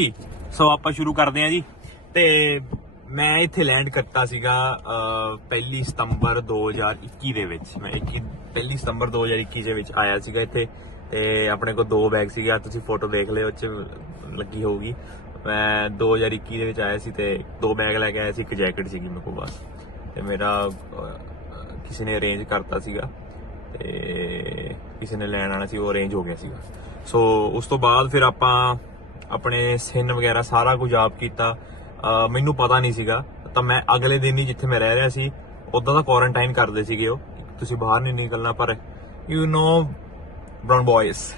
ਹਾਂਜੀ ਸੋ ਆਪਾਂ ਸ਼ੁਰੂ ਕਰਦੇ ਹਾਂ ਜੀ। ਤੇ ਮੈਂ ਇੱਥੇ ਲੈਂਡ ਕਰਤਾ ਸੀਗਾ ਅਹ, ਪਹਿਲੀ ਸਤੰਬਰ 2021 ਦੇ ਵਿੱਚ। ਮੈਂ 21 ਪਹਿਲੀ ਸਤੰਬਰ 2021 ਦੇ ਵਿੱਚ ਆਇਆ ਸੀਗਾ ਇੱਥੇ। ਤੇ ਆਪਣੇ ਕੋਲ ਦੋ ਬੈਗ ਸੀਗੇ। ਆ ਤੁਸੀਂ ਫੋਟੋ ਦੇਖ ਲਿਓ ਉਹ ਚ ਲੱਗੀ ਹੋਊਗੀ। ਮੈਂ 2021 ਦੇ ਵਿੱਚ ਆਇਆ ਸੀ ਤੇ ਦੋ ਬੈਗ ਲੈ ਕੇ ਆਇਆ ਸੀ ਇੱਕ ਜੈਕਟ ਸੀਗੀ ਮੇਰੇ ਕੋਲ ਬਸ। ਤੇ ਮੇਰਾ ਕਿਸੇ ਨੇ ਅਰੇਂਜ ਕਰਤਾ ਸੀਗਾ। ਤੇ ਕਿਸੇ ਨੇ ਲੈਣ ਆਣਾ ਸੀ ਉਹ ਅਰੇਂਜ ਹੋ ਗਿਆ ਸੀਗਾ। ਸੋ ਉਸ ਤੋਂ ਬਾਅਦ ਫਿਰ ਆਪਾਂ ਆਪਣੇ ਸਿਨ ਵਗੈਰਾ ਸਾਰਾ ਕੁਝ ਆਪ ਕੀਤਾ। ਮੈਨੂੰ ਪਤਾ ਨਹੀਂ ਸੀਗਾ। ਤਾਂ ਮੈਂ ਅਗਲੇ ਦਿਨ ਹੀ ਜਿੱਥੇ ਮੈਂ ਰਹਿ ਰਿਹਾ ਸੀ, ਉਦਾਂ ਦਾ ਕੁਆਰੰਟਾਈਨ ਕਰਦੇ ਸੀਗੇ ਉਹ। ਤੁਸੀਂ ਬਾਹਰ ਨਹੀਂ ਨਿਕਲਣਾ, ਪਰ ਯੂ نو ਬ੍ਰਾਊਨ ਬॉयਸ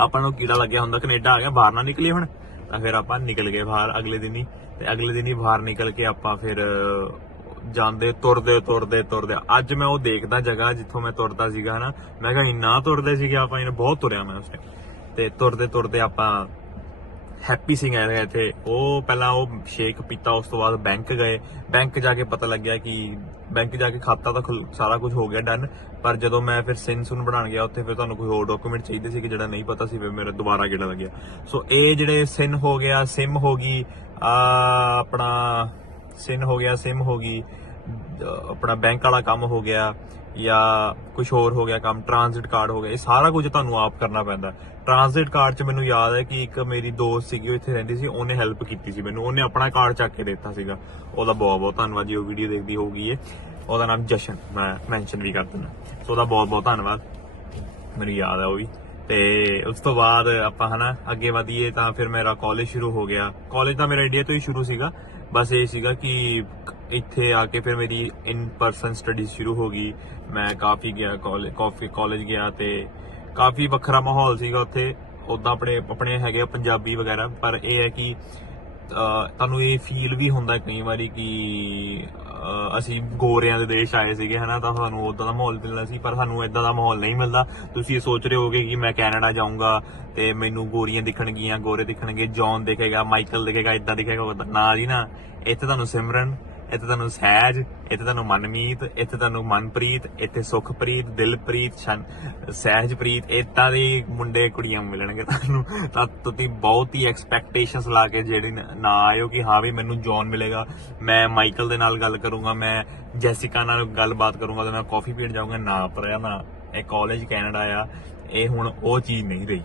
ਆਪਾਂ ਨੂੰ ਕੀੜਾ ਲੱਗਿਆ ਹੁੰਦਾ, ਕੈਨੇਡਾ ਆ ਗਿਆ, ਬਾਹਰ ਨਾ ਨਿਕਲੀ ਹੁਣ। ਤਾਂ ਫਿਰ ਆਪਾਂ ਨਿਕਲ ਗਏ ਬਾਹਰ ਅਗਲੇ ਦਿਨ ਹੀ। ਤੇ ਅਗਲੇ ਦਿਨ ਹੀ ਬਾਹਰ ਨਿਕਲ ਕੇ ਆਪਾਂ ਫਿਰ, ਜਾਂਦੇ, ਤੁਰਦੇ ਤੁਰਦੇ ਤੁਰਦੇ। ਅੱਜ ਮੈਂ ਉਹ ਦੇਖਦਾ ਜਗ੍ਹਾ ਜਿੱਥੋਂ ਮੈਂ ਤੁਰਦਾ ਸੀਗਾ, ਹਨਾ। ਮੈਂ ਕਹਿੰਦਾ ਇੰਨਾ ਤੁਰਦੇ ਸੀਗੇ ਆਪਾਂ, ਇਹਨੇ ਬਹੁਤ ਤੁਰਿਆ ਮੈਂ ਉਸ ਟਾਈਮ ਤੇ ਤੁਰਦੇ ਤੁਰਦੇ ਆਪਾਂ ਹੈਪੀ ਸਿੰਘ ਆਇਆ ਇੱਥੇ। ਉਹ ਪਹਿਲਾਂ ਉਹ ਸ਼ੇਕ ਪੀਤਾ, ਉਸ ਤੋਂ ਬਾਅਦ ਬੈਂਕ ਗਏ। ਬੈਂਕ ਜਾ ਕੇ ਪਤਾ ਲੱਗਿਆ ਕਿ ਬੈਂਕ ਜਾ ਕੇ ਖਾਤਾ ਤਾਂ ਖੁੱਲ- ਸਾਰਾ ਕੁਝ ਹੋ ਗਿਆ ਡਨ ਪਰ ਜਦੋਂ ਮੈਂ ਫਿਰ ਸਿਨ ਸੁਨ ਬਣਾਉਣ ਗਿਆ, ਉੱਥੇ ਫਿਰ ਤੁਹਾਨੂੰ ਕੋਈ ਹੋਰ ਡਾਕੂਮੈਂਟ ਚਾਹੀਦੇ ਸੀ ਕਿ ਜਿਹੜਾ ਨਹੀਂ ਪਤਾ ਸੀ, ਫਿਰ ਮੇਰਾ ਦੁਬਾਰਾ ਕਿਹੜਾ ਲੱਗਿਆ। ਸੋ ਇਹ ਜਿਹੜੇ ਸਿਨ ਹੋ ਗਿਆ ਸਿਮ ਹੋ ਗਈ, ਆ ਆਪਣਾ ਸਿਨ ਹੋ ਗਿਆ ਸਿਮ ਹੋ ਗਈ। ਆਪਣਾ ਬੈਂਕ ਵਾਲਾ ਕੰਮ ਹੋ ਗਿਆ ਜਾਂ ਕੁਝ ਹੋਰ ਹੋ ਗਿਆ ਕੰਮ ਟ੍ਰਾਂਜ਼ਿਟ ਕਾਰਡ ਹੋ ਗਿਆ, ਇਹ ਸਾਰਾ ਕੁਝ ਤੁਹਾਨੂੰ ਆਪ ਕਰਨਾ ਪੈਂਦਾ। ਟ੍ਰਾਂਜ਼ਿਟ ਕਾਰਡ 'ਚ ਮੈਨੂੰ ਯਾਦ ਹੈ ਕਿ ਇੱਕ ਮੇਰੀ ਦੋਸਤ ਸੀਗੀ, ਉਹ ਇੱਥੇ ਰਹਿੰਦੀ ਸੀ, ਉਹਨੇ ਹੈਲਪ ਕੀਤੀ ਸੀ ਮੈਨੂੰ। ਉਹਨੇ ਆਪਣਾ ਕਾਰਡ ਚੱਕ ਕੇ ਦਿੱਤਾ ਸੀਗਾ। ਉਹਦਾ ਬਹੁਤ ਬਹੁਤ ਧੰਨਵਾਦ ਜੀ, ਉਹ ਵੀਡੀਓ ਦੇਖਦੀ ਹੋਊਗੀ ਇਹ। ਉਹਦਾ ਨਾਮ ਜਸ਼ਨ, ਮੈਂ ਮੈਂਸ਼ਨ ਵੀ ਕਰ ਦਿੰਦਾ। ਸੋ ਉਹਦਾ ਬਹੁਤ ਬਹੁਤ ਧੰਨਵਾਦ। ਮੈਨੂੰ ਯਾਦ ਹੈ ਉਹ ਵੀ। ਤੇ ਉਸ ਤੋਂ ਬਾਅਦ ਆਪਾਂ ਹਨਾ, ਅੱਗੇ ਵਧੀਏ ਤਾਂ ਫਿਰ ਮੇਰਾ ਕਾਲਜ ਸ਼ੁਰੂ ਹੋ ਗਿਆ। ਕਾਲਜ ਤਾਂ ਮੇਰਾ ਇੰਡੀਆ ਤੋਂ ਹੀ ਸ਼ੁਰੂ ਸੀਗਾ। ਬਸ ਇਹ ਸੀਗਾ ਕਿ ਇੱਥੇ ਆ ਕੇ ਫਿਰ ਮੇਰੀ ਇਨ ਪਰਸਨ ਸਟੱਡੀ ਸ਼ੁਰੂ ਹੋ ਗਈ। ਮੈਂ ਕਾਫੀ ਗਿਆ, ਕਾਲਜ, ਕਾਫੀ, ਕਾਲਜ ਗਿਆ ਤੇ ਕਾਫੀ ਵੱਖਰਾ ਮਾਹੌਲ ਸੀਗਾ ਉੱਥੇ। ਉਦਾਂ ਆਪਣੇ ਆਪਣੇ ਹੈਗੇ ਆ ਪੰਜਾਬੀ ਵਗੈਰਾ, ਪਰ ਇਹ ਹੈ ਕਿ ਤੁਹਾਨੂੰ ਇਹ ਫੀਲ ਵੀ ਹੁੰਦਾ ਕਈ ਵਾਰੀ ਕਿ ਅਸੀਂ ਗੋਰਿਆਂ ਦੇ ਦੇਸ਼ ਆਏ ਸੀਗੇ, ਹਨਾ, ਤਾਂ ਸਾਨੂੰ ਉਦਾਂ ਦਾ ਮਾਹੌਲ ਮਿਲਣਾ ਸੀ, ਪਰ ਸਾਨੂੰ ਇਦਾਂ ਦਾ ਮਾਹੌਲ ਨਹੀਂ ਮਿਲਦਾ। ਤੁਸੀਂ ਇਹ ਸੋਚ ਰਹੇ ਹੋਗੇ ਕਿ ਮੈਂ ਕੈਨੇਡਾ ਜਾਊਂਗਾ ਤੇ ਮੈਨੂੰ ਗੋਰੀਆਂ ਦਿਖਣਗੀਆਂ, ਗੋਰੇ ਦਿਖਣਗੇ, ਜੌਨ ਦਿਖੇਗਾ, ਮਾਈਕਲ ਦਿਖੇਗਾ ਇਦਾਂ ਦਿਖੇਗਾ ਉਦਾਂ ਨਾ ਜੀ ਨਾ, ਇੱਥੇ ਤੁਹਾਨੂੰ ਸਿਮਰਨ ਇੱਥੇ ਤੁਹਾਨੂੰ ਸਹਿਜ, ਇੱਥੇ ਤੁਹਾਨੂੰ ਮਨਮੀਤ, ਇੱਥੇ ਤੁਹਾਨੂੰ ਮਨਪ੍ਰੀਤ, ਇੱਥੇ ਸੁਖਪ੍ਰੀਤ, ਦਿਲਪ੍ਰੀਤ ਸਹਿਜਪ੍ਰੀਤ ਇਦਾਂ ਦੇ ਮੁੰਡੇ ਕੁੜੀਆਂ ਮਿਲਣਗੇ ਤੁਹਾਨੂੰ। ਤਾਂ ਤੁਸੀਂ ਬਹੁਤ ਹੀ ਐਕਸਪੈਕਟੇਸ਼ਨਸ ਲਾ ਕੇ ਜਿਹੜੀ ਨਾ ਆਇਓ ਕਿ ਹਾਂ ਵੀ ਮੈਨੂੰ ਜੌਨ ਮਿਲੇਗਾ। ਮੈਂ ਮਾਈਕਲ ਦੇ ਨਾਲ ਗੱਲ ਕਰੂੰਗਾ, ਮੈਂ ਜੈਸਿਕਾ ਨਾਲ ਗੱਲਬਾਤ ਕਰੂੰਗਾ ਤੇ ਮੈਂ ਕਾਫੀ ਪੀਣ ਜਾਊਂਗਾ। ਨਾ ਪਰ ਇਹ ਨਾ, ਇਹ ਕਾਲਜ ਕੈਨੇਡਾ ਆ। ਇਹ ਹੁਣ ਉਹ ਚੀਜ਼ ਨਹੀਂ ਰਹੀ।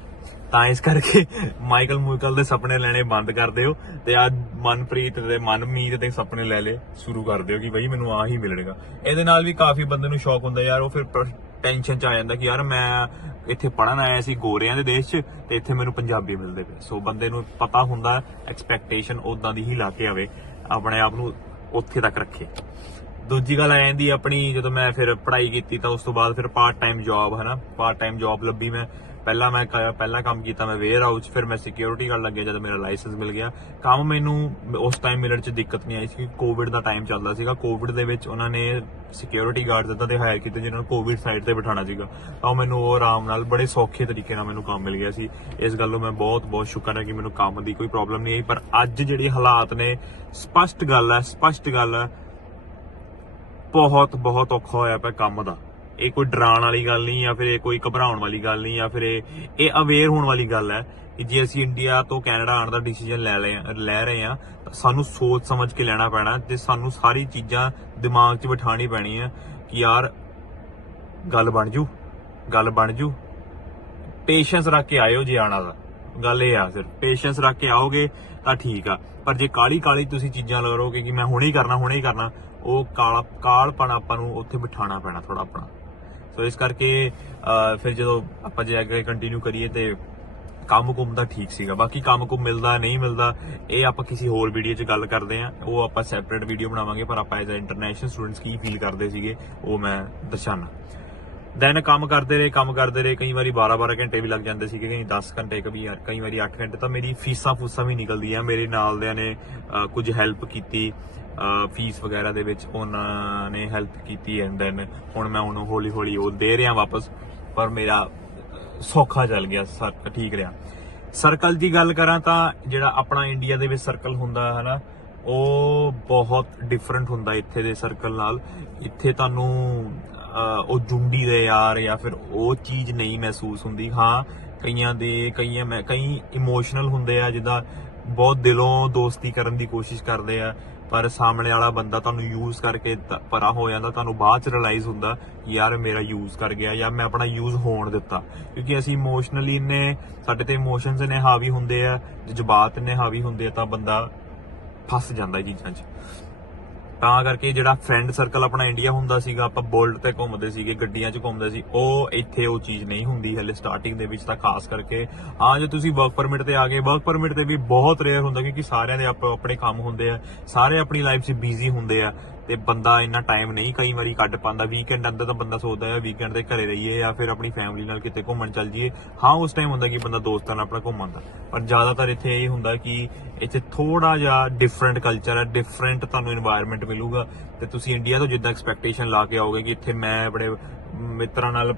ਤਾਂ ਇਸ ਕਰਕੇ ਮਾਈਕਲ ਮੂਈਕਲ ਦੇ ਸੁਪਨੇ ਲੈਣੇ ਬੰਦ ਕਰ ਦਿਓ ਤੇ ਆ ਮਨਪ੍ਰੀਤ ਦੇ, ਮਨਮੀਤ ਦੇ ਸੁਪਨੇ ਲੈ ਲੈ ਸ਼ੁਰੂ ਕਰ ਦਿਓ ਕਿ ਬਈ ਮੈਨੂੰ ਆ ਹੀ ਮਿਲਣਗਾ। ਇਹਦੇ ਨਾਲ ਵੀ ਕਾਫੀ ਬੰਦੇ ਨੂੰ ਸ਼ੌਕ ਹੁੰਦਾ ਯਾਰ, ਉਹ ਫਿਰ ਟੈਨਸ਼ਨ ਚ ਆ ਜਾਂਦਾ ਕਿ ਯਾਰ ਮੈਂ ਇੱਥੇ ਪੜਨ ਆਇਆ ਸੀ ਗੋਰਿਆਂ ਦੇ ਦੇਸ਼ 'ਚ ਤੇ ਇੱਥੇ ਮੈਨੂੰ ਪੰਜਾਬੀ ਮਿਲਦੇ ਪਏ। ਸੋ ਬੰਦੇ ਨੂੰ ਪਤਾ ਹੁੰਦਾ ਐਕਸਪੈਕਟੇਸ਼ਨ ਉਦਾਂ ਦੀ ਹੀ ਲਾ ਕੇ ਆਵੇ, ਆਪਣੇ ਆਪ ਨੂੰ ਉੱਥੇ ਤੱਕ ਰੱਖੇ। ਦੂਜੀ ਗੱਲ ਆ ਜਾਂਦੀ ਆਪਣੀ, ਜਦੋਂ ਮੈਂ ਫਿਰ ਪੜ੍ਹਾਈ ਕੀਤੀ ਤਾਂ ਉਸ ਤੋਂ ਬਾਅਦ ਫਿਰ ਪਾਰਟ ਟਾਈਮ ਜੌਬ ਹਨਾ? ਪਾਰਟ ਟਾਈਮ ਜੌਬ ਲੱਭੀ ਮੈਂ। ਪਹਿਲਾਂ ਮੈਂ ਕ- ਪਹਿਲਾ ਕੰਮ ਕੀਤਾ, ਮੈਂ ਵੇਅਰ ਹਾਊਸ ਫਿਰ ਮੈਂ ਸਿਕਿਉਰਿਟੀ ਗਾਰਡ ਲੱਗਿਆ ਜਦੋਂ ਮੇਰਾ ਲਾਇਸੈਂਸ ਮਿਲ ਗਿਆ। ਕੰਮ ਮੈਨੂੰ ਉਸ ਟਾਈਮ ਮਿਲਣ 'ਚ ਦਿੱਕਤ ਨਹੀਂ ਆਈ ਸੀ ਕੋਵਿਡ ਦਾ ਟਾਈਮ ਚੱਲਦਾ ਸੀਗਾ। ਕੋਵਿਡ ਦੇ ਵਿੱਚ ਉਹਨਾਂ ਨੇ ਸਿਕਿਉਰਿਟੀ ਗਾਰਡ ਦਿੱਤਾ ਤੇ ਹਾਇਰ ਕੀਤੇ ਜਿਨ੍ਹਾਂ ਨੂੰ ਕੋਵਿਡ ਸਾਈਡ ਤੇ ਬਿਠਾਉਣਾ ਸੀਗਾ। ਤਾਂ ਉਹ ਮੈਨੂੰ ਉਹ ਆਰਾਮ ਨਾਲ ਬੜੇ ਸੌਖੇ ਤਰੀਕੇ ਨਾਲ ਮੈਨੂੰ ਕੰਮ ਮਿਲ ਗਿਆ ਸੀ। ਇਸ ਗੱਲ ਨੂੰ ਮੈਂ ਬਹੁਤ ਬਹੁਤ ਸ਼ੁਕਰ ਹੈ ਕਿ ਮੈਨੂੰ ਕੰਮ ਦੀ ਕੋਈ ਪ੍ਰੋਬਲਮ ਨਹੀਂ ਆਈ। ਪਰ ਅੱਜ ਜਿਹੜੀ ਹਾਲਾਤ ਨੇ, ਸਪਸ਼ਟ ਗੱਲ ਹੈ, ਸਪਸ਼ਟ ਗੱਲ ਹੈ, ਬਹੁਤ ਬਹੁਤ ਔਖਾ ਹੋਇਆ ਪਿਆ ਕੰਮ ਦਾ। ਇਹ ਕੋਈ ਡਰਾਉਣ ਵਾਲੀ ਗੱਲ ਨਹੀਂ ਜਾਂ ਫਿਰ ਇਹ ਕੋਈ ਘਬਰਾਉਣ ਵਾਲੀ ਗੱਲ ਨਹੀਂ ਜਾਂ ਫਿਰ ਇਹ ਇਹ ਅਵੇਅਰ ਹੋਣ ਵਾਲੀ ਗੱਲ ਹੈ ਕਿ ਜੇ ਅਸੀਂ ਇੰਡੀਆ ਤੋਂ ਕੈਨੇਡਾ ਆਉਣ ਦਾ ਡਿਸੀਜਨ ਲੈ ਲਏ ਲੈ ਰਹੇ ਆ ਤਾਂ ਸਾਨੂੰ ਸੋਚ ਸਮਝ ਕੇ ਲੈਣਾ ਪੈਣਾ ਤੇ ਸਾਨੂੰ ਸਾਰੀ ਚੀਜ਼ਾਂ ਦਿਮਾਗ 'ਚ ਬਿਠਾਣੀ ਪੈਣੀ ਹੈ ਕਿ ਯਾਰ ਗੱਲ ਬਣ ਜੂ, ਗੱਲ ਬਣ ਜੂ। ਪੇਸ਼ੈਂਸ ਰੱਖ ਕੇ ਆਇਓ ਜੇ ਆਣਾ ਦਾ ਗੱਲ ਇਹ ਆ ਸਿਰਫ ਪੇਸ਼ੈਂਸ ਰੱਖ ਕੇ ਆਓਗੇ ਤਾਂ ਠੀਕ ਆ। ਪਰ ਜੇ ਕਾਲੀ ਕਾਲੀ ਤੁਸੀਂ ਚੀਜ਼ਾਂ ਕਰੋਗੇ ਕਿ ਮੈਂ ਹੁਣੇ ਹੀ ਕਰਨਾ, ਹੁਣੇ ਹੀ ਕਰਨਾ, ਉਹ ਕਾਲਾ, ਕਾਲਪਣ ਆਪਾਂ ਨੂੰ ਉੱਥੇ ਬਿਠਾਣਾ ਪੈਣਾ ਥੋੜਾ ਆਪਣਾ। ਸੋ ਇਸ ਕਰਕੇ ਫਿਰ ਜਦੋਂ ਆਪਾਂ ਜੇ ਅੱਗੇ ਕੰਟੀਨਿਊ ਕਰੀਏ ਤੇ ਕੰਮ ਕੁਮ ਦਾ ਠੀਕ ਸੀਗਾ। ਬਾਕੀ ਕੰਮ ਕੁਮ ਮਿਲਦਾ, ਨਹੀਂ ਮਿਲਦਾ, ਇਹ ਆਪਾਂ ਕਿਸੇ ਹੋਰ ਵੀਡੀਓ 'ਚ ਗੱਲ ਕਰਦੇ ਆਂ। ਉਹ ਆਪਾਂ ਸੈਪਰੇਟ ਵੀਡੀਓ ਬਣਾਵਾਂਗੇ, ਪਰ ਆਪਾਂ ਐਜ਼ ਅ ਇੰਟਰਨੈਸ਼ਨਲ ਸਟੂਡੈਂਟਸ ਕੀ ਫੀਲ ਕਰਦੇ ਸੀਗੇ, ਉਹ ਮੈਂ ਦਰਸਾਨਾ। ਦੈਨ ਕੰਮ ਕਰਦੇ ਰਹੇ, ਕੰਮ ਕਰਦੇ ਰਹੇ, ਕਈ ਵਾਰੀ 12-12 ਘੰਟੇ ਵੀ ਲੱਗ ਜਾਂਦੇ ਸੀਗੇ, ਕਈ 10 ਘੰਟੇ ਕभी ਯਾਰ, ਕਈ ਵਾਰੀ 8 ਘੰਟੇ ਤਾਂ ਮੇਰੀ ਫੀਸਾਂ ਫੂਸਾਂ ਵੀ ਨਿਕਲਦੀਆਂ, ਮੇਰੇ ਨਾਲ ਦਿਆਂ ਨੇ ਕੁਝ ਹੈਲਪ ਕੀਤੀ ਫੀਸ ਵਗੈਰਾ ਦੇ ਵਿੱਚ ਉਹਨਾਂ ਨੇ ਹੈਲਪ ਕੀਤੀ ਐਂਡ ਦੈਨ ਹੁਣ ਮੈਂ ਉਹਨੂੰ ਹੌਲੀ ਹੌਲੀ ਉਹ ਦੇ ਰਿਹਾ ਵਾਪਸ, ਪਰ ਮੇਰਾ ਸੌਖਾ ਚੱਲ ਗਿਆ, ਸਰ, ਠੀਕ ਰਿਹਾ। ਸਰਕਲ ਦੀ ਗੱਲ ਕਰਾਂ ਤਾਂ ਜਿਹੜਾ ਆਪਣਾ ਇੰਡੀਆ ਦੇ ਵਿੱਚ ਸਰਕਲ ਹੁੰਦਾ ਹੈ ਨਾ, ਉਹ ਬਹੁਤ ਡਿਫਰੈਂਟ ਹੁੰਦਾ ਇੱਥੇ ਦੇ ਸਰਕਲ ਨਾਲ। ਇੱਥੇ ਤੁਹਾਨੂੰ ਉਹ ਜੁੰਡੀ ਦੇ ਯਾਰ ਜਾਂ ਫਿਰ ਉਹ ਚੀਜ਼ ਨਹੀਂ ਮਹਿਸੂਸ ਹੁੰਦੀ। ਹਾਂ, ਕਈਆਂ ਦੇ, ਕਈਆਂ ਮੈਂ, ਕਈ ਇਮੋਸ਼ਨਲ ਹੁੰਦੇ ਆ, ਜਿੱਦਾਂ ਬਹੁਤ ਦਿਲੋਂ ਦੋਸਤੀ ਕਰਨ ਦੀ ਕੋਸ਼ਿਸ਼ ਕਰਦੇ ਆ। ਪਰ ਸਾਹਮਣੇ ਵਾਲਾ ਬੰਦਾ ਤੁਹਾਨੂੰ ਯੂਜ਼ ਕਰਕੇ ਤ- ਪਰਾ ਹੋ ਜਾਂਦਾ, ਤੁਹਾਨੂੰ ਬਾਅਦ ਚ ਰਿਅਲਾਈਜ਼ ਹੁੰਦਾ ਯਾਰ ਮੇਰਾ ਯੂਜ਼ ਕਰ ਗਿਆ ਜਾਂ ਮੈਂ ਆਪਣਾ ਯੂਜ਼ ਹੋਣ ਦਿੱਤਾ। ਕਿਉਂਕਿ ਅਸੀਂ ਇਮੋਸ਼ਨਲੀ ਨੇ ਸਾਡੇ ਤੇ ਇਮੋਸ਼ਨਸ ਨੇ ਹਾਵੀ ਹੁੰਦੇ ਆ, ਜਜ਼ਬਾਤ ਨੇ ਹਾਵੀ ਹੁੰਦੇ ਆ, ਤਾਂ ਬੰਦਾ ਫਸ ਜਾਂਦਾ ਚੀਜ਼ਾਂ 'ਚ। ਤਾਂ ਕਰਕੇ ਜਿਹੜਾ ਫਰੈਂਡ ਸਰਕਲ ਆਪਣਾ ਇੰਡੀਆ ਹੁੰਦਾ ਸੀਗਾ, ਆਪਾਂ ਬੋਲਟ ਤੇ ਘੁੰਮਦੇ ਸੀਗੇ, ਗੱਡੀਆਂ 'ਚ ਘੁੰਮਦੇ ਸੀ, ਉਹ ਇੱਥੇ ਉਹ ਚੀਜ਼ ਨਹੀਂ ਹੁੰਦੀ ਹਲੇ ਸਟਾਰਟਿੰਗ ਦੇ ਵਿੱਚ ਤਾਂ ਖਾਸ ਕਰਕੇ। ਹਾਂ, ਜੇ ਤੁਸੀਂ ਵਰਕ ਪਰਮਿਟ ਤੇ ਆ ਗਏ ਵਰਕ ਪਰਮਿਟ ਤੇ ਵੀ ਬਹੁਤ ਰੇਅਰ ਹੁੰਦਾ ਕਿਉਂਕਿ ਸਾਰਿਆਂ ਦੇ ਆਪੋ ਆਪਣੇ ਕੰਮ ਹੁੰਦੇ ਆ, ਸਾਰੇ ਆਪਣੀ ਲਾਈਫ 'ਚ ਬਿਜ਼ੀ ਹੁੰਦੇ ਆ। ਤੇ ਬੰਦਾ ਇੰਨਾ ਟਾਈਮ ਨਹੀਂ ਕਈ ਵਾਰੀ ਕੱਢ ਪਾਉਂਦਾ ਵੀਕਐਂਡ ਅੰਦਰ ਤਾਂ ਬੰਦਾ ਸੋਚਦਾ ਹੈ ਵੀਕਐਂਡ ਦੇ ਘਰੇ ਰਹੀਏ ਜਾਂ ਫਿਰ ਆਪਣੀ ਫੈਮਿਲੀ ਨਾਲ ਕਿਤੇ ਘੁੰਮਣ ਚੱਲ ਜਾਈਏ। ਹਾਂ, ਉਸ ਟਾਈਮ ਹੁੰਦਾ ਕਿ ਬੰਦਾ ਦੋਸਤਾਂ ਨਾਲ ਆਪਣਾ ਘੁੰਮਣ ਦਾ ਪਰ ਜ਼ਿਆਦਾਤਰ ਇੱਥੇ ਇਹ ਹੁੰਦਾ ਕਿ ਇੱਥੇ ਥੋੜਾ ਜਿਹਾ ਡਿਫਰੈਂਟ ਕਲਚਰ ਹੈ ਡਿਫਰੈਂਟ ਤੁਹਾਨੂੰ এনवायरमेंट ਮਿਲੂਗਾ ਤੇ ਤੁਸੀਂ ਇੰਡੀਆ ਤੋਂ ਜਿੱਦਾਂ ਐਕਸਪੈਕਟੇਸ਼ਨ ਲਾ ਕੇ ਆਓਗੇ ਕਿ ਇੱਥੇ ਮੈਂ ਆਪਣੇ ਮਿੱਤਰਾਂ ਨਾਲ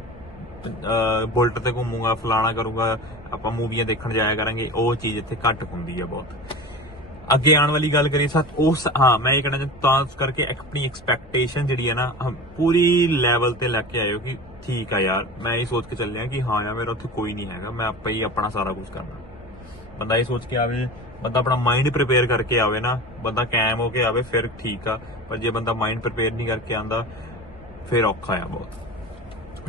ਬੁਲਟ ਤੇ ਘੁੰਮੂਗਾ, ਫਲਾਣਾ ਕਰੂੰਗਾ, ਆਪਾਂ ਮੂਵੀਆਂ ਦੇਖਣ ਜਾਇਆ ਕਰਾਂਗੇ, ਉਹ ਚੀਜ਼ ਇੱਥੇ ਘੱਟ ਹੁੰਦੀ ਹੈ ਬਹੁਤ। ਅੱਗੇ ਆਉਣ ਵਾਲੀ ਗੱਲ ਕਰੀਏ, ਸੱਚ ਉਸ ਹਾਂ, ਮੈਂ ਇਹ ਕਹਿਣਾ ਚਾਹੁੰਦਾ, ਤਾਂ ਉਸ ਕਰਕੇ ਆਪਣੀ ਐਕਸਪੈਕਟੇਸ਼ਨ ਜਿਹੜੀ ਹੈ ਨਾ, ਹਮ, ਪੂਰੀ ਲੈਵਲ ਤੇ ਲੈ ਕੇ ਆਇਓ ਕਿ ਠੀਕ ਆ ਯਾਰ, ਮੈਂ ਇਹ ਸੋਚ ਕੇ ਚੱਲਿਆ ਕਿ ਹਾਂ ਯਾਰ, ਮੇਰਾ ਉੱਥੇ ਕੋਈ ਨਹੀਂ ਹੈਗਾ, ਮੈਂ ਆਪੇ ਹੀ ਆਪਣਾ ਸਾਰਾ ਕੁਝ ਕਰਨਾ। ਬੰਦਾ ਇਹ ਸੋਚ ਕੇ ਆਵੇ, ਬੰਦਾ ਆਪਣਾ ਮਾਈਂਡ ਪ੍ਰਿਪੇਅਰ ਕਰਕੇ ਆਵੇ ਨਾ, ਬੰਦਾ ਕਾਇਮ ਹੋ ਕੇ ਆਵੇ, ਫਿਰ ਠੀਕ ਆ, ਪਰ ਜੇ ਬੰਦਾ ਮਾਈਂਡ ਪ੍ਰਿਪੇਅਰ ਨਹੀਂ ਕਰਕੇ ਆਂਦਾ, ਫਿਰ ਔਖਾ ਆ ਬਹੁਤ।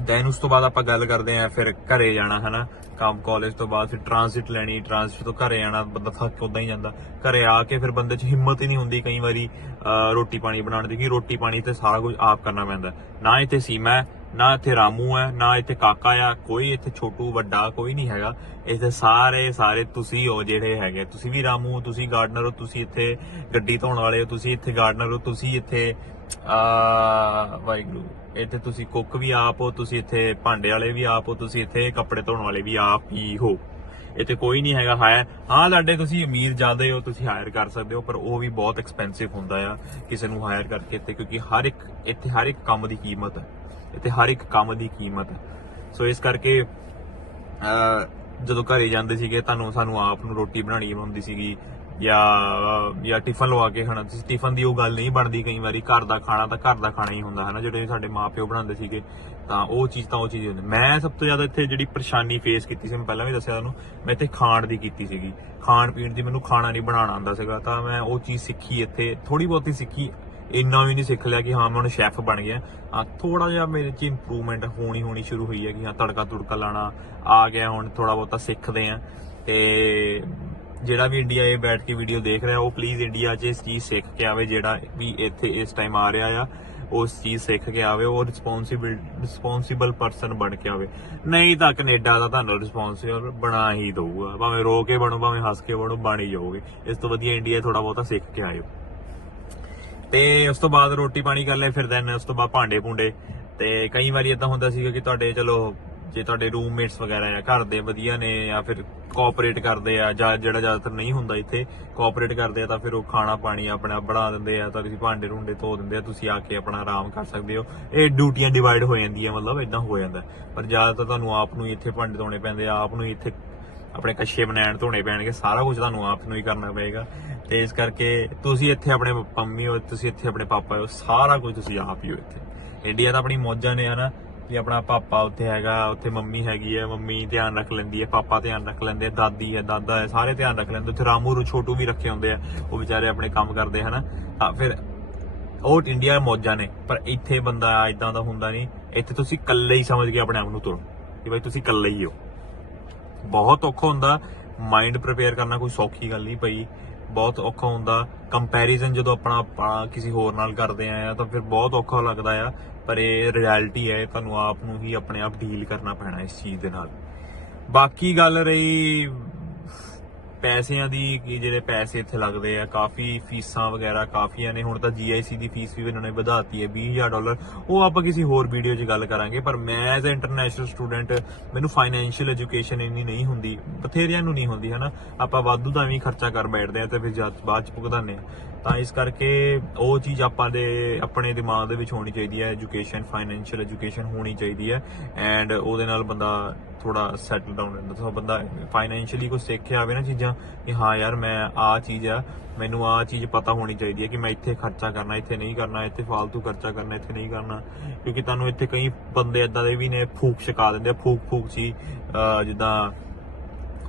ਦੈਨ ਉਸ ਤੋਂ ਬਾਅਦ ਆਪਾਂ ਗੱਲ ਕਰਦੇ ਆਂ ਫਿਰ ਘਰੇ ਜਾਣਾ, ਹਨਾ? ਕੰਮ ਕਾਲਜ ਤੋਂ ਬਾਅਦ ਫਿਰ ਟ੍ਰਾਂਜ਼ਿਟ ਲੈਣੀ ਟ੍ਰਾਂਜ਼ਿਟ ਤੋਂ ਘਰੇ ਆਣਾ ਬੰਦਾ ਥੱਕ ਉਦਾਂ ਹੀ ਜਾਂਦਾ। ਘਰੇ ਆ ਕੇ ਫਿਰ ਬੰਦੇ 'ਚ ਹਿੰਮਤ ਹੀ ਨਹੀਂ ਹੁੰਦੀ ਕਈ ਵਾਰੀ ਰੋਟੀ ਪਾਣੀ ਬਣਾਉਣ ਦੀ ਕਿ ਰੋਟੀ ਪਾਣੀ ਤੇ ਸਾਰਾ ਕੁਝ ਆਪ ਕਰਨਾ ਪੈਂਦਾ। ਨਾ ਇੱਥੇ ਸੀਮਾ ਹੈ, ਨਾ ਇੱਥੇ ਰਾਮੂ ਹੈ, ਨਾ ਇੱਥੇ ਕਾਕਾ ਆ, ਕੋਈ ਇੱਥੇ ਛੋਟੂ, ਵੱਡਾ ਕੋਈ ਨਹੀਂ ਹੈਗਾ। ਇੱਥੇ ਸਾਰੇ ਸਾਰੇ ਤੁਸੀਂ ਹੋ ਜਿਹੜੇ ਹੈਗੇ। ਤੁਸੀਂ ਵੀ ਰਾਮੂ ਹੋ, ਤੁਸੀਂ ਗਾਰਡਨਰ ਹੋ, ਤੁਸੀਂ ਇੱਥੇ ਗੱਡੀ ਧੋਣ ਵਾਲੇ ਹੋ, ਤੁਸੀਂ ਇੱਥੇ ਗਾਰਡਨਰ ਹੋ, ਤੁਸੀਂ ਇੱਥੇ ਆ ਵਾਹਿਗੁਰੂ। ਇੱਥੇ ਤੁਸੀਂ ਕੁੱਕ ਵੀ ਆਪ ਹੋ, ਤੁਸੀਂ ਇੱਥੇ ਭਾਂਡੇ ਵਾਲੇ ਵੀ ਆਪ ਹੋ, ਤੁਸੀਂ ਇੱਥੇ ਕੱਪੜੇ ਧੋਣ ਵਾਲੇ ਵੀ ਆਪ ਹੀ ਹੋ। ਇੱਥੇ ਕੋਈ ਨਹੀਂ ਹੈਗਾ ਹਾਇਰ ਹਾਂ, ਲਾਡੇ, ਤੁਸੀਂ ਅਮੀਰ ਜ਼ਿਆਦੇ ਹੋ ਤੁਸੀਂ ਹਾਇਰ ਕਰ ਸਕਦੇ ਹੋ, ਪਰ ਉਹ ਵੀ ਬਹੁਤ ਐਕਸਪੈਂਸਿਵ ਹੁੰਦਾ ਆ ਕਿਸੇ ਨੂੰ ਹਾਇਰ ਕਰਕੇ ਇੱਥੇ, ਕਿਉਂਕਿ ਹਰ ਇੱਕ, ਇੱਥੇ ਹਰ ਇੱਕ ਕੰਮ ਦੀ ਕੀਮਤ ਹੈ। ਇੱਥੇ ਹਰ ਇੱਕ ਕੰਮ ਦੀ ਕੀਮਤ ਹੈ। ਸੋ ਇਸ ਕਰਕੇ ਜਦੋਂ ਘਰੇ ਜਾਂਦੇ ਸੀਗੇ, ਤੁਹਾਨੂੰ, ਸਾਨੂੰ ਆਪ ਨੂੰ ਰੋਟੀ ਬਣਾਉਣੀ ਹੁੰਦੀ ਸੀਗੀ ਜਾਂ ਜਾਂ ਟਿਫਨ ਲਵਾ ਕੇ ਖਾਣਾ। ਤੁਸੀਂ ਟਿਫਨ ਦੀ ਉਹ ਗੱਲ ਨਹੀਂ ਬਣਦੀ ਕਈ ਵਾਰੀ, ਘਰ ਦਾ ਖਾਣਾ ਤਾਂ ਘਰ ਦਾ ਖਾਣਾ ਹੀ ਹੁੰਦਾ ਹੈ ਨਾ ਜਿਹੜੇ ਸਾਡੇ ਮਾਪਿਓ ਬਣਾਉਂਦੇ ਸੀਗੇ, ਤਾਂ ਉਹ ਚੀਜ਼ ਤਾਂ ਉਹ ਚੀਜ਼ ਹੁੰਦੀ। ਮੈਂ ਸਭ ਤੋਂ ਜ਼ਿਆਦਾ ਇੱਥੇ ਜਿਹੜੀ ਪਰੇਸ਼ਾਨੀ ਫੇਸ ਕੀਤੀ ਸੀ, ਮੈਂ ਪਹਿਲਾਂ ਵੀ ਦੱਸਿਆ ਤੁਹਾਨੂੰ, ਮੈਂ ਇੱਥੇ ਖਾਣ ਦੀ ਕੀਤੀ ਸੀਗੀ। ਖਾਣ ਪੀਣ ਦੀ ਮੈਨੂੰ ਖਾਣਾ ਨਹੀਂ ਬਣਾਉਣਾ ਆਉਂਦਾ ਸੀਗਾ, ਤਾਂ ਮੈਂ ਉਹ ਚੀਜ਼ ਸਿੱਖੀ ਇੱਥੇ। ਥੋੜੀ ਬਹੁਤੀ ਸਿੱਖੀ, ਇੰਨਾ ਵੀ ਨਹੀਂ ਸਿੱਖ ਲਿਆ ਕਿ ਹਾਂ, ਮੈਂ ਹੁਣ ਸ਼ੈਫ ਬਣ ਗਿਆ। ਆ ਥੋੜਾ ਜਿਹਾ ਮੇਰੇ 'ਚ ਇੰਪਰੂਵਮੈਂਟ ਹੋਣੀ ਹੋਣੀ ਸ਼ੁਰੂ ਹੋਈ ਹੈ ਕਿ ਹਾਂ ਤੜਕਾ ਤੁੜਕਾ ਲਾਣਾ ਆ ਗਿਆ ਹੁਣ ਥੋੜਾ ਬਹੁਤਾ ਸਿੱਖਦੇ ਆ ਤੇ ਜਿਹੜਾ ਵੀ ਇੰਡੀਆ ਇਹ ਬੈਠ ਕੇ ਵੀਡੀਓ ਦੇਖ ਰਿਹਾ, ਉਹ ਪਲੀਜ਼ ਇੰਡੀਆ 'ਚ ਇਸ ਚੀਜ਼ ਸਿੱਖ ਕੇ ਆਵੇ ਜਿਹੜਾ ਵੀ ਇੱਥੇ ਇਸ ਟਾਈਮ ਆ ਰਿਹਾ ਆ, ਉਸ ਚੀਜ਼ ਸਿੱਖ ਕੇ ਆਵੇ, ਉਹ ਰਿਸਪੌਂਸਿਬਲ ਰਿਸਪੌਂਸਿਬਲ ਪਰਸਨ ਬਣ ਕੇ ਆਵੇ। ਨਹੀਂ ਤਾਂ ਕੈਨੇਡਾ ਦਾ ਤੁਹਾਨੂੰ ਰਿਸਪੌਂਸਿਬਲ ਬਣਾ ਹੀ ਦਊਗਾ। ਭਾਵੇਂ ਰੋ ਕੇ ਬਣੋ, ਭਾਵੇਂ ਹੱਸ ਕੇ ਬਣੋ, ਬਣ ਹੀ ਜਾਓਗੇ। ਇਸ ਤੋਂ ਵਧੀਆ ਇੰਡੀਆ ਥੋੜਾ ਬਹੁਤਾ ਸਿੱਖ ਕੇ ਆਇਓ। ਤੇ ਉਸ ਤੋਂ ਬਾਅਦ ਰੋਟੀ ਪਾਣੀ ਕਰ ਲਿਆ ਫਿਰ ਦੈਨ ਉਸ ਤੋਂ ਬਾਅਦ ਭਾਂਡੇ ਭੁੰਡੇ। ਤੇ ਕਈ ਵਾਰੀ ਇਦਾਂ ਹੁੰਦਾ ਸੀਗਾ ਕਿ ਤੁਹਾਡੇ, ਚਲੋ ਜੇ ਤੁਹਾਡੇ ਰੂਮਮੇਟਸ ਵਗੈਰਾ ਆ, ਘਰ ਦੇ ਵਧੀਆ ਨੇ ਜਾਂ ਫਿਰ ਕੋਆਪਰੇਟ ਕਰਦੇ ਆ, ਜਾਂ ਜਿਹੜਾ ਜ਼ਿਆਦਾਤਰ ਨਹੀਂ ਹੁੰਦਾ ਇੱਥੇ ਕੋਆਪਰੇਟ ਕਰਦੇ ਆ ਤਾਂ ਫਿਰ ਉਹ ਖਾਣਾ ਪਾਣੀ ਆਪਣਾ ਬਣਾ ਦਿੰਦੇ ਆ, ਤਾਂ ਤੁਸੀਂ ਭਾਂਡੇ ਰੁੰਡੇ ਧੋ ਦਿੰਦੇ ਆ, ਤੁਸੀਂ ਆ ਕੇ ਆਪਣਾ ਆਰਾਮ ਕਰ ਸਕਦੇ ਹੋ। ਇਹ ਡਿਊਟੀਆਂ ਡਿਵਾਈਡ ਹੋ ਜਾਂਦੀਆਂ, ਮਤਲਬ ਇਦਾਂ ਹੋ ਜਾਂਦਾ। ਪਰ ਜ਼ਿਆਦਾਤਰ ਤੁਹਾਨੂੰ ਆਪ ਨੂੰ ਹੀ ਇੱਥੇ ਭਾਂਡੇ ਧੋਣੇ ਪੈਂਦੇ ਆ, ਆਪ ਨੂੰ ਹੀ ਇੱਥੇ ਆਪਣੇ ਕੱਛੇ ਬਣਾਉਣ ਧੋਣੇ ਪੈਣਗੇ, ਸਾਰਾ ਕੁਝ ਤੁਹਾਨੂੰ ਆਪ ਨੂੰ ਹੀ ਕਰਨਾ ਪਏਗਾ। ਤੇ ਇਸ ਕਰਕੇ ਤੁਸੀਂ ਇੱਥੇ ਆਪਣੇ ਮੰਮੀ ਹੋ, ਤੁਸੀਂ ਇੱਥੇ ਆਪਣੇ ਪਾਪਾ ਹੋ, ਸਾਰਾ ਕੁਝ ਤੁਸੀਂ ਆਪ ਹੀ ਹੋ ਇੱਥੇ। ਇੰਡੀਆ ਤਾਂ ਆਪਣੀ ਮੌਜਾਂ ਨੇ, ਹਨਾ? ਵੀ ਆਪਣਾ ਪਾਪਾ ਉੱਥੇ ਹੈਗਾ, ਉੱਥੇ ਮੰਮੀ ਹੈਗੀ ਹੈ, ਮੰਮੀ ਧਿਆਨ ਰੱਖ ਲੈਂਦੀ ਹੈ, ਪਾਪਾ ਧਿਆਨ ਰੱਖ ਲੈਂਦੇ ਆ ਦਾਦੀ ਹੈ, ਦਾਦਾ ਹੈ, ਸਾਰੇ ਧਿਆਨ ਰੱਖ ਲੈਂਦੇ, ਉੱਥੇ ਰਾਮੂ ਰੂ ਛੋਟੂ ਵੀ ਰੱਖੇ ਹੁੰਦੇ ਆ, ਉਹ ਵਿਚਾਰੇ ਆਪਣੇ ਕੰਮ ਕਰਦੇ ਹਨਾ? ਹਾਂ ਫਿਰ ਉਹ ਇੰਡੀਆ ਮੌਜਾਂ ਨੇ, ਪਰ ਇੱਥੇ ਬੰਦਾ ਇਦਾਂ ਦਾ ਹੁੰਦਾ ਨਹੀਂ, ਇੱਥੇ ਤੁਸੀਂ ਇਕੱਲੇ ਹੀ ਸਮਝ ਕੇ ਆਪਣੇ ਆਪ ਨੂੰ ਤੁਰੋ, ਕਿ ਭਾਈ ਤੁਸੀਂ ਇਕੱਲੇ ਹੀ ਹੋ। ਬਹੁਤ ਔਖਾ ਹੁੰਦਾ ਮਾਈਂਡ ਪ੍ਰਿਪੇਅਰ ਕਰਨਾ ਕੋਈ ਸੌਖੀ ਗੱਲ ਨਹੀਂ ਪਈ ਬਹੁਤ ਔਖਾ ਹੁੰਦਾ। ਕੰਪੈਰੀਜ਼ਨ ਜਦੋਂ ਆਪਣਾ ਆਪਾਂ ਕਿਸੇ ਹੋਰ ਨਾਲ ਕਰਦੇ ਆ ਤਾਂ ਫਿਰ ਬਹੁਤ ਔਖਾ ਲੱਗਦਾ ਆ। ਪਰ ਇਹ ਰਿਐਲਿਟੀ ਹੈ ਤੁਹਾਨੂੰ ਆਪ ਨੂੰ ਹੀ ਆਪਣੇ ਆਪ ਡੀਲ ਕਰਨਾ ਪੈਣਾ ਇਸ ਚੀਜ਼ ਦੇ ਨਾਲ। ਬਾਕੀ ਗੱਲ ਰਹੀ ਪੈਸਿਆਂ ਦੀ ਕਿ ਜਿਹੜੇ ਪੈਸੇ ਇੱਥੇ ਲੱਗਦੇ ਆ, ਕਾਫੀ ਫੀਸਾਂ ਵਗੈਰਾ ਕਾਫੀਆਂ ਨੇ, ਹੁਣ ਤਾਂ GIC ਦੀ ਫੀਸ ਵੀ ਇਹਨਾਂ ਨੇ ਵਧਾਤੀ ਹੈ 20000 ਡਾਲਰ। ਉਹ ਆਪਾਂ ਕਿਸੇ ਹੋਰ ਵੀਡੀਓ 'ਚ ਗੱਲ ਕਰਾਂਗੇ, ਪਰ ਮੈਂ ਐਜ਼ ਅ ਇੰਟਰਨੈਸ਼ਨਲ ਸਟੂਡੈਂਟ ਮੈਨੂੰ ਫਾਈਨੈਂਸ਼ੀਅਲ ਐਜੂਕੇਸ਼ਨ ਇੰਨੀ ਨਹੀਂ ਹੁੰਦੀ, ਬਥੇਰਿਆਂ ਨੂੰ ਨਹੀਂ ਹੁੰਦੀ, ਹਨਾ? ਆਪਾਂ ਵਾਧੂ ਦਾ ਵੀ ਖਰਚਾ ਕਰ ਬੈਠਦੇ ਆ ਤੇ ਫਿਰ ਬਾਅਦ 'ਚ ਭੁਗਤਾਨੇ ਆ। ਤਾਂ ਇਸ ਕਰਕੇ ਉਹ ਚੀਜ਼ ਆਪਾਂ ਦੇ, ਆਪਣੇ ਦਿਮਾਗ ਦੇ ਵਿੱਚ ਹੋਣੀ ਚਾਹੀਦੀ ਹੈ ਐਜੂਕੇਸ਼ਨ ਫਾਈਨੈਂਸ਼ੀਅਲ ਐਜੂਕੇਸ਼ਨ ਹੋਣੀ ਚਾਹੀਦੀ ਹੈ ਐਂਡ ਉਹਦੇ ਨਾਲ ਬੰਦਾ ਥੋੜਾ ਸੈਟਲ ਡਾਊਨ ਰਹਿੰਦਾ। ਤਾਂ ਬੰਦਾ ਫਾਈਨੈਂਸ਼ੀਅਲੀ ਕੁਝ ਸਿੱਖਿਆ ਆਵੇ ਨਾ ਚੀਜ਼ਾਂ ਕਿ ਹਾਂ ਯਾਰ ਮੈਂ ਆਹ ਚੀਜ਼ ਆ, ਮੈਨੂੰ ਆਹ ਚੀਜ਼ ਪਤਾ ਹੋਣੀ ਚਾਹੀਦੀ ਹੈ ਕਿ ਮੈਂ ਇੱਥੇ ਖਰਚਾ ਕਰਨਾ, ਇੱਥੇ ਨਹੀਂ ਕਰਨਾ, ਇੱਥੇ ਫालतू ਖਰਚਾ ਕਰਨਾ, ਇੱਥੇ ਨਹੀਂ ਕਰਨਾ। ਕਿਉਂਕਿ ਤੁਹਾਨੂੰ ਇੱਥੇ ਕਈ ਬੰਦੇ ਇਦਾਂ ਦੇ ਵੀ ਨੇ, ਫੂਕ ਛਕਾ ਦਿੰਦੇ ਆ, ਫੂਕ ਫੂਕ ਚੀ, ਅਹ ਜਿੱਦਾਂ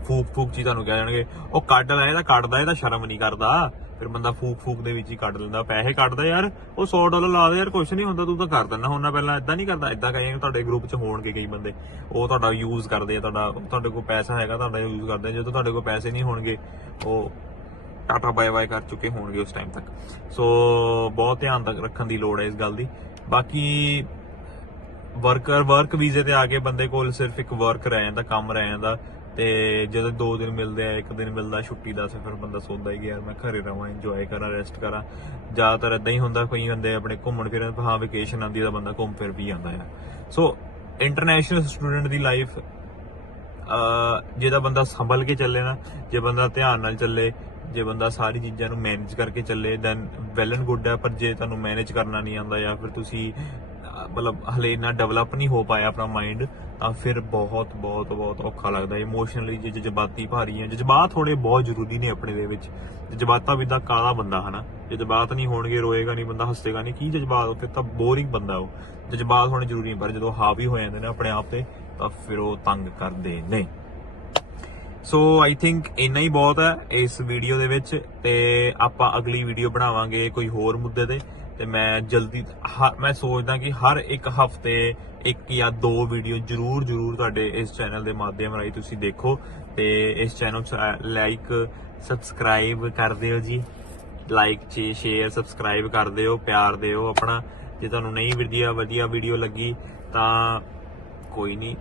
ਫੂਕ ਫੂਕ ਚੀ ਤੁਹਾਨੂੰ ਕਹਿ ਜਾਣਗੇ ਉਹ ਕੱਢ ਲੈ ਇਹਦਾ ਕੱਢਦਾ, ਇਹਦਾ ਸ਼ਰਮ ਨਹੀਂ ਕਰਦਾ। ਫਿਰ ਬੰਦਾ ਫੂਕ ਫੂਕ ਦੇ ਵਿੱਚ ਹੀ ਕੱਢ ਲੈਂਦਾ, ਪੈਸੇ ਕੱਢਦਾ ਯਾਰ, ਉਹ 100 ਡਾਲਰ ਲਾ ਦੇ ਯਾਰ ਕੁਝ ਨਹੀਂ ਹੁੰਦਾ, ਤੂੰ ਤਾਂ ਕਰ ਦਿੰਦਾ, ਹੁਣ ਪਹਿਲਾਂ ਇਦਾਂ ਨਹੀਂ ਕਰਦਾ ਇਦਾਂ ਕਹੇ ਤੁਹਾਡੇ ਗਰੁੱਪ 'ਚ ਹੋਣਗੇ ਕਈ ਬੰਦੇ, ਉਹ ਤੁਹਾਡਾ ਯੂਜ਼ ਕਰਦੇ ਆ, ਤੁਹਾਡਾ, ਤੁਹਾਡੇ ਕੋਲ ਪੈਸਾ ਹੈਗਾ, ਤੁਹਾਡਾ ਯੂਜ਼ ਕਰਦੇ ਆ ਜਦੋਂ ਤੁਹਾਡੇ ਕੋਲ ਪੈਸੇ ਨਹੀਂ ਹੋਣਗੇ, ਉਹ ਟਾਟਾ ਬਾਏ ਬਾਏ ਕਰ ਚੁੱਕੇ ਹੋਣਗੇ ਉਸ ਟਾਈਮ ਤੱਕ। ਸੋ ਬਹੁਤ ਧਿਆਨ ਤੱਕ ਰੱਖਣ ਦੀ ਲੋੜ ਹੈ ਇਸ ਗੱਲ ਦੀ। ਬਾਕੀ ਵਰਕਰ ਵਰਕ ਵੀਜ਼ੇ ਤੇ ਆ ਕੇ ਬੰਦੇ ਕੋਲ ਸਿਰਫ ਇੱਕ ਵਰਕ ਰਹਿ ਜਾਂਦਾ ਕੰਮ ਰਹਿ ਜਾਂਦਾ ਤੇ ਜਦੋਂ ਦੋ ਦਿਨ ਮਿਲਦੇ ਆ, ਇੱਕ ਦਿਨ ਮਿਲਦਾ, ਛੁੱਟੀ ਦਾ, ਤੇ ਫਿਰ ਬੰਦਾ ਸੋਚਦਾ ਹੀ ਕਿ ਯਾਰ ਮੈਂ ਘਰੇ ਰਵਾਂ ਇੰਜੋਏ ਕਰਾਂ ਰੈਸਟ ਕਰਾਂ। ਜ਼ਿਆਦਾਤਰ ਇਦਾਂ ਹੀ ਹੁੰਦਾ, ਕੋਈ ਬੰਦੇ ਆਪਣੇ ਘੁੰਮਣ ਫਿਰਨ, ਹਾਂ ਵਕੇਸ਼ਨ ਆਉਂਦੀ ਤਾਂ ਬੰਦਾ ਘੁੰਮ ਫਿਰ ਵੀ ਆਉਂਦਾ ਆ। ਸੋ ਇੰਟਰਨੈਸ਼ਨਲ ਸਟੂਡੈਂਟ ਦੀ ਲਾਈਫ ਜਿਹਦਾ ਬੰਦਾ ਸੰਭਲ ਕੇ ਚੱਲੇ ਨਾ, ਜੇ ਬੰਦਾ ਧਿਆਨ ਨਾਲ ਚੱਲੇ, ਜੇ ਬੰਦਾ ਸਾਰੀ ਚੀਜ਼ਾਂ ਨੂੰ ਮੈਨੇਜ ਕਰਕੇ ਚੱਲੇ ਦੈਨ ਵੈਲ ਐਂਡ ਗੁੱਡ ਹੈ ਪਰ ਜੇ ਤੁਹਾਨੂੰ ਮੈਨੇਜ ਕਰਨਾ ਨਹੀਂ ਆਉਂਦਾ ਜਾਂ ਫਿਰ ਤੁਸੀਂ ਮਤਲਬ ਹਲੇ ਇੰਨਾ ਡਿਵੈਲਪ ਨਹੀਂ ਹੋ ਪਾਇਆ ਆਪਣਾ ਮਾਈਂਡ ਤਾਂ ਫਿਰ ਬਹੁਤ ਬਹੁਤ ਬਹੁਤ ਔਖਾ ਲੱਗਦਾ। ਇਮੋਸ਼ਨਲੀ ਜੇ ਜਜ਼ਬਾਤੀ ਭਾਰੀ ਹੈ। ਜਜ਼ਬਾਤ ਥੋੜੇ ਬਹੁਤ ਜ਼ਰੂਰੀ ਨੇ ਆਪਣੇ ਦੇ ਵਿੱਚ। ਜਜ਼ਬਾਤਾਂ ਵੀ ਦਾ ਕਾਲਾ ਬੰਦਾ, ਹਨਾ? ਜਜ਼ਬਾਤ ਨਹੀਂ ਹੋਣਗੇ, ਰੋਏਗਾ ਨਹੀਂ ਬੰਦਾ, ਹੱਸੇਗਾ ਨਹੀਂ। ਕੀ ਜਜ਼ਬਾਤ ਉਹ ਤਾਂ ਬੋਰਿੰਗ ਬੰਦਾ ਉਹ। ਜਜ਼ਬਾਤ ਹੋਣੇ ਜ਼ਰੂਰੀ ਨਹੀਂ ਪਰ ਜਦੋਂ ਹਾਵੀ ਹੋ ਜਾਂਦੇ ਨੇ ਆਪਣੇ ਆਪ ਤੇ, ਤਾਂ ਫਿਰ ਉਹ ਤੰਗ ਕਰਦੇ ਨੇ। ਸੋ ਆਈ ਥਿੰਕ ਇੰਨਾ ਹੀ ਬਹੁਤ ਹੈ ਇਸ ਵੀਡੀਓ ਦੇ ਵਿੱਚ, ਤੇ ਆਪਾਂ ਅਗਲੀ ਵੀਡੀਓ ਬਣਾਵਾਂਗੇ ਕੋਈ ਹੋਰ ਮੁੱਦੇ ਤੇ। ਤੇ ਮੈਂ ਜਲਦੀ ਹ- ਮੈਂ ਸੋਚਦਾ ਕਿ ਹਰ ਇੱਕ ਹਫ਼ਤੇ ਇੱਕ ਜਾਂ ਦੋ ਵੀਡੀਓ ਜਰੂਰ ਜਰੂਰ ਤੁਹਾਡੇ ਇਸ ਚੈਨਲ ਦੇ ਮਾਧਿਅਮ ਰਾਹੀਂ ਤੁਸੀਂ ਦੇਖੋ ਤੇ ਇਸ ਚੈਨਲ ਨੂੰ ਲਾਈਕ ਸਬਸਕ੍ਰਾਈਬ ਕਰ ਦਿਓ ਜੀ। ਲਾਈਕ ਚੇ ਸ਼ੇਅਰ ਸਬਸਕ੍ਰਾਈਬ ਕਰ ਦਿਓ, ਪਿਆਰ ਦਿਓ ਆਪਣਾ। ਜੇ ਤੁਹਾਨੂੰ ਨਹੀਂ ਵਧੀਆ ਵਧੀਆ ਵੀਡੀਓ ਲੱਗੀ ਤਾਂ ਕੋਈ ਨਹੀਂ।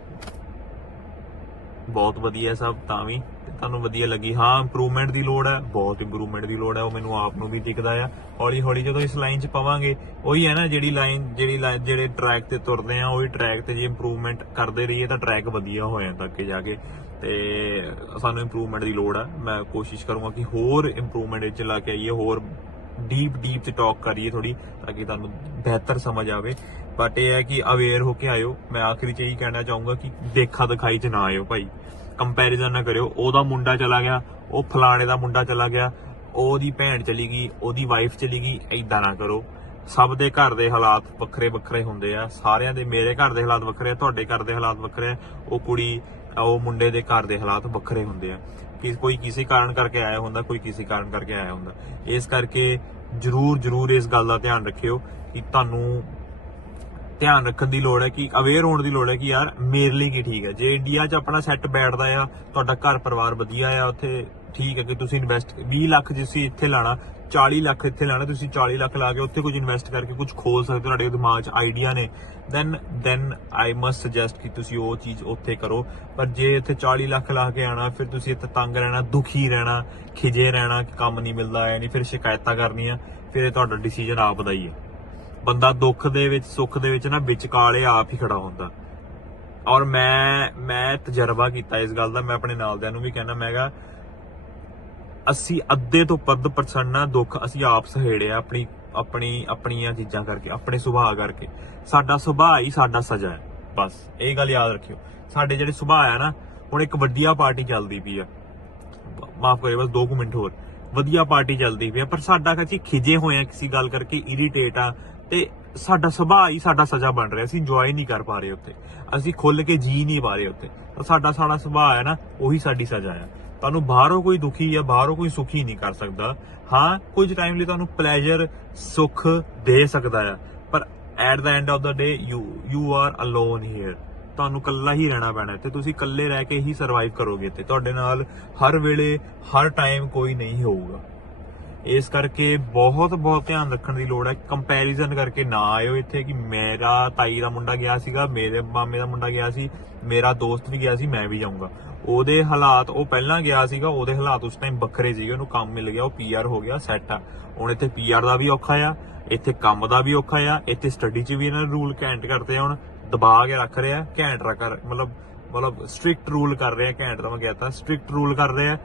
ਬਹੁਤ ਵਧੀਆ ਸਭ, ਤਾਂ ਵੀ। ਤੁਹਾਨੂੰ ਵਧੀਆ ਲੱਗੀ। ਹਾਂ ਇੰਪਰੂਵਮੈਂਟ ਦੀ ਲੋੜ ਹੈ, ਬਹੁਤ ਇੰਪਰੂਵਮੈਂਟ ਦੀ ਲੋੜ ਹੈ, ਉਹ ਮੈਨੂੰ ਆਪ ਨੂੰ ਵੀ ਦਿਖਦਾ ਆ। ਹੌਲੀ ਹੌਲੀ ਜਦੋਂ ਇਸ ਲਾਈਨ 'ਚ ਪਵਾਂਗੇ, ਉਹੀ ਹੈ ਨਾ, ਜਿਹੜੀ ਲਾਈਨ ਜਿਹੜੀ line- ਜਿਹੜੇ ਟਰੈਕ ਤੇ ਤੁਰਦੇ ਆ, ਉਹੀ ਟਰੈਕ ਤੇ ਜੇ ਇੰਪਰੂਵਮੈਂਟ ਕਰਦੇ ਰਹੀਏ ਤਾਂ ਟਰੈਕ ਵਧੀਆ ਹੋ ਜਾਂਦਾ ਅੱਗੇ ਜਾ ਕੇ। ਤੇ ਸਾਨੂੰ ਇੰਪਰੂਵਮੈਂਟ ਦੀ ਲੋੜ ਹੈ ਮੈਂ ਕੋਸ਼ਿਸ਼ ਕਰੂੰਗਾ ਕਿ ਹੋਰ ਇੰਪਰੂਵਮੈਂਟ ਵਿੱਚ ਲਾ ਕੇ ਆਈਏ, ਹੋਰ ਡੀਪ ਡੀਪ ਤੇ ਟਾਕ ਕਰੀਏ ਥੋੜੀ ਤਾਂ ਕਿ ਤੁਹਾਨੂੰ ਬਿਹਤਰ ਸਮਝ ਆਵੇ। ਬਟ ਇਹ ਹੈ ਕਿ ਅਵੇਅਰ ਹੋ ਕੇ ਆਇਓ। ਮੈਂ ਆਖਰੀ ਚ ਇਹੀ ਕਹਿਣਾ ਚਾਹੂੰਗਾ ਕਿ ਦੇਖਾ ਦਿਖਾਈ ਚ ਨਾ ਆਇਓ ਭਾਈ। ਕੰਪੈਰੀਜ਼ਨ ਨਾ ਕਰਿਓ। ਉਹਦਾ ਮੁੰਡਾ ਚਲਾ ਗਿਆ, ਉਹ ਫਲਾਣੇ ਦਾ ਮੁੰਡਾ ਚਲਾ ਗਿਆ, ਉਹਦੀ ਭੈਣ ਚਲੀ ਗਈ, ਉਹਦੀ ਵਾਈਫ ਚਲੀ ਗਈ ਐਦਾਂ ਨਾ ਕਰੋ। ਸਭ ਦੇ ਘਰ ਦੇ ਹਾਲਾਤ ਵੱਖਰੇ ਵੱਖਰੇ ਹੁੰਦੇ ਆ। ਸਾਰਿਆਂ ਦੇ ਮੇਰੇ ਘਰ ਦੇ ਹਾਲਾਤ ਵੱਖਰੇ ਆ, ਤੁਹਾਡੇ ਘਰ ਦੇ ਹਾਲਾਤ ਵੱਖਰੇ ਆ। ਉਹ ਕੁੜੀ, ਉਹ ਮੁੰਡੇ ਦੇ ਘਰ ਦੇ ਹਾਲਾਤ ਵੱਖਰੇ ਹੁੰਦੇ ਆ। ਕਿ ਕੋਈ ਕਿਸੇ ਕਾਰਨ ਕਰਕੇ ਆਇਆ ਹੁੰਦਾ, ਕੋਈ ਕਿਸੇ ਕਾਰਨ ਕਰਕੇ ਆਇਆ ਹੁੰਦਾ। ਇਸ ਕਰਕੇ ਜਰੂਰ ਜਰੂਰ ਇਸ ਗੱਲ ਦਾ ਧਿਆਨ ਰੱਖਿਓ ਕਿ ਤੁਹਾਨੂੰ ਧਿਆਨ ਰੱਖਣ ਦੀ ਲੋੜ ਹੈ ਕਿ ਅਵੇਅਰ ਹੋਣ ਦੀ ਲੋੜ ਹੈ ਕਿ ਯਾਰ ਮੇਰੇ ਲਈ ਕੀ ਠੀਕ ਹੈ। ਜੇ ਇੰਡੀਆ 'ਚ ਆਪਣਾ ਸੈੱਟ ਬੈਠਦਾ ਆ, ਤੁਹਾਡਾ ਘਰ ਪਰਿਵਾਰ ਵਧੀਆ ਆ, ਉੱਥੇ ਠੀਕ ਹੈ ਕਿ ਤੁਸੀਂ ਇਨਵੈਸਟ 20 ਲੱਖ ਜੇ ਇੱਥੇ ਲਾਣਾ 40 ਲੱਖ ਇੱਥੇ ਲਾਣਾ, ਤੁਸੀਂ 40 ਲੱਖ ਲਾ ਕੇ ਉੱਥੇ ਕੁਝ ਇਨਵੈਸਟ ਕਰਕੇ ਕੁਝ ਖੋਲ ਸਕਦੇ ਹੋ, ਤੁਹਾਡੇ ਦਿਮਾਗ 'ਚ ਆਈਡੀਆ ਨੇ। Then then I must suggest ਕਿ ਤੁਸੀਂ ਉਹ ਚੀਜ਼ ਉੱਥੇ ਕਰੋ। ਪਰ ਜੇ ਇੱਥੇ 40 ਲੱਖ ਲਾ ਕੇ ਆਣਾ, ਫਿਰ ਤੁਸੀਂ ਇੱਥੇ ਤੰਗ ਰਹਿਣਾ, ਦੁਖੀ ਰਹਿਣਾ ਖਿਜੇ ਰਹਿਣਾ, ਕਿ ਕੰਮ ਨਹੀਂ ਮਿਲਦਾ, ਐ ਨਹੀਂ, ਫਿਰ ਸ਼ਿਕਾਇਤਾਂ ਕਰਨੀਆਂ, ਫਿਰ ਇਹ ਤੁਹਾਡਾ ਡਿਸੀਜਨ ਆਪ ਦਾ ਹੀ ਹੈ। ਬੰਦਾ ਦੁੱਖ ਦੇ ਵਿੱਚ, ਸੁੱਖ ਦੇ ਵਿੱਚ ਨਾ ਵਿਚਕਾਲੇ ਆਪ ਹੀ ਖੜਾ ਹੁੰਦਾ। ਔਰ ਮੈਂ ਮੈਂ ਤਜਰਬਾ ਕੀਤਾ ਇਸ ਗੱਲ ਦਾ, ਮੈਂ ਆਪਣੇ ਨਾਲਦਿਆਂ ਨੂੰ ਵੀ ਕਹਿਣਾ ਮੈਂਗਾ ਅਸੀਂ ਅੱਧੇ ਤੋਂ ਵੱਧ ਪਰਸੈਂਟ ਨਾ ਦੁੱਖ ਅਸੀਂ ਆਪ ਸਹੇੜਿਆ ਆਪਣੀ ਆਪਣੀ, ਆਪਣੀਆਂ ਚੀਜ਼ਾਂ ਕਰਕੇ, ਆਪਣੇ ਸੁਭਾਅ ਕਰਕੇ। ਸਾਡਾ ਸੁਭਾਅ ਹੀ ਸਾਡਾ ਸਜ਼ਾ ਹੈ, ਬਸ। ਇਹ ਗੱਲ ਯਾਦ ਰੱਖਿਓ। ਸਾਡੇ ਜਿਹੜੇ ਸੁਭਾਅ ਆ ਨਾ, ਹੁਣ ਇੱਕ ਵਧੀਆ ਪਾਰਟੀ ਚੱਲਦੀ ਪਈ ਆ। ਮਾਫ ਕਰਿਓ, ਬਸ 2 ਮਿੰਟ ਹੋਰ। ਵਧੀਆ ਪਾਰਟੀ ਚੱਲਦੀ ਪਈ ਆ, ਪਰ ਸਾਡਾ ਕੱਚੀ ਖਿਜੇ ਹੋਏ ਆ, ਕਿਸੇ ਗੱਲ ਕਰਕੇ ਇਰੀਟੇਟ ਆ ਤੇ ਸਾਡਾ ਸੁਭਾਅ ਹੀ ਸਾਡਾ ਸਜ਼ਾ ਬਣ ਰਿਹਾ। ਅਸੀਂ ਇੰਜੋਏ ਨਹੀਂ ਕਰ ਪਾ ਰਹੇ ਉੱਥੇ। ਅਸੀਂ ਖੁੱਲ ਕੇ ਜੀ ਨਹੀਂ ਪਾ ਰਹੇ ਉੱਥੇ। ਤਾਂ ਸਾਡਾ ਸਾਡਾ ਸੁਭਾਅ ਹੈ ਨਾ, ਉਹੀ ਸਾਡੀ ਸਜ਼ਾ ਹੈ ਤੁਹਾਨੂੰ ਬਾਹਰੋਂ ਕੋਈ ਦੁਖੀ ਜਾਂ ਬਾਹਰੋਂ ਕੋਈ ਸੁਖੀ ਨਹੀਂ ਕਰ ਸਕਦਾ। ਹਾਂ, ਕੁਝ ਟਾਈਮ ਲਈ ਤੁਹਾਨੂੰ ਪਲੇਜ਼ਰ ਸੁੱਖ ਦੇ ਸਕਦਾ ਆ। ਪਰ at the end of the day you you are alone here ਤੁਹਾਨੂੰ ਇਕੱਲਾ ਹੀ ਰਹਿਣਾ ਪੈਣਾ ਤੇ ਤੁਸੀਂ ਇਕੱਲੇ ਰਹਿ ਕੇ ਹੀ ਸਰਵਾਈਵ ਕਰੋਗੇ ਤੇ ਤੁਹਾਡੇ ਨਾਲ ਹਰ ਵੇਲੇ, ਹਰ ਟਾਈਮ ਕੋਈ ਨਹੀਂ ਹੋਊਗਾ। ਇਸ ਕਰਕੇ ਬਹੁਤ ਬਹੁਤ ਧਿਆਨ ਰੱਖਣ ਦੀ ਲੋੜ ਹੈ। ਕੰਪੈਰੀਜ਼ਨ ਕਰਕੇ ਨਾ ਆਇਓ ਇੱਥੇ ਕਿ ਮੇਰਾ ਤਾਈ ਦਾ ਮੁੰਡਾ ਗਿਆ ਸੀਗਾ, ਮੇਰੇ ਮਾਮੇ ਦਾ ਮੁੰਡਾ ਗਿਆ ਸੀ, ਮੇਰਾ ਦੋਸਤ ਵੀ ਗਿਆ ਸੀ, ਮੈਂ ਵੀ ਜਾਊਂਗਾ। ਉਹਦੇ ਹਾਲਾਤ, ਉਹ ਪਹਿਲਾਂ ਗਿਆ ਸੀਗਾ, ਉਹਦੇ ਹਾਲਾਤ ਉਸ ਟਾਈਮ ਵੱਖਰੇ ਸੀਗੇ, ਉਹਨੂੰ ਕੰਮ ਮਿਲ ਗਿਆ, ਉਹ ਪੀਆਰ ਹੋ ਗਿਆ ਸੈੱਟ ਆ। ਹੁਣ ਇੱਥੇ ਪੀਆਰ ਦਾ ਵੀ ਔਖਾ ਆ, ਇੱਥੇ ਕੰਮ ਦਾ ਵੀ ਔਖਾ ਆ, ਇੱਥੇ ਸਟੱਡੀ 'ਚ ਵੀ ਇਹਨਾਂ ਰੂਲ ਘੈਂਟ ਕਰਦੇ ਆ ਹੁਣ, ਦਬਾ ਕੇ ਰੱਖ ਰਿਹਾ, ਘੈਂਟ ਰੱਖ ਮਤਲਬ ਮਤਲਬ ਸਟ੍ਰਿਕਟ ਰੂਲ ਕਰ ਰਿਹਾ, ਘੈਂਟ ਦਾ ਮੈਂ ਕਹਤਾ ਸਟ੍ਰਿਕਟ ਰੂਲ ਕਰ ਰਿਹਾ।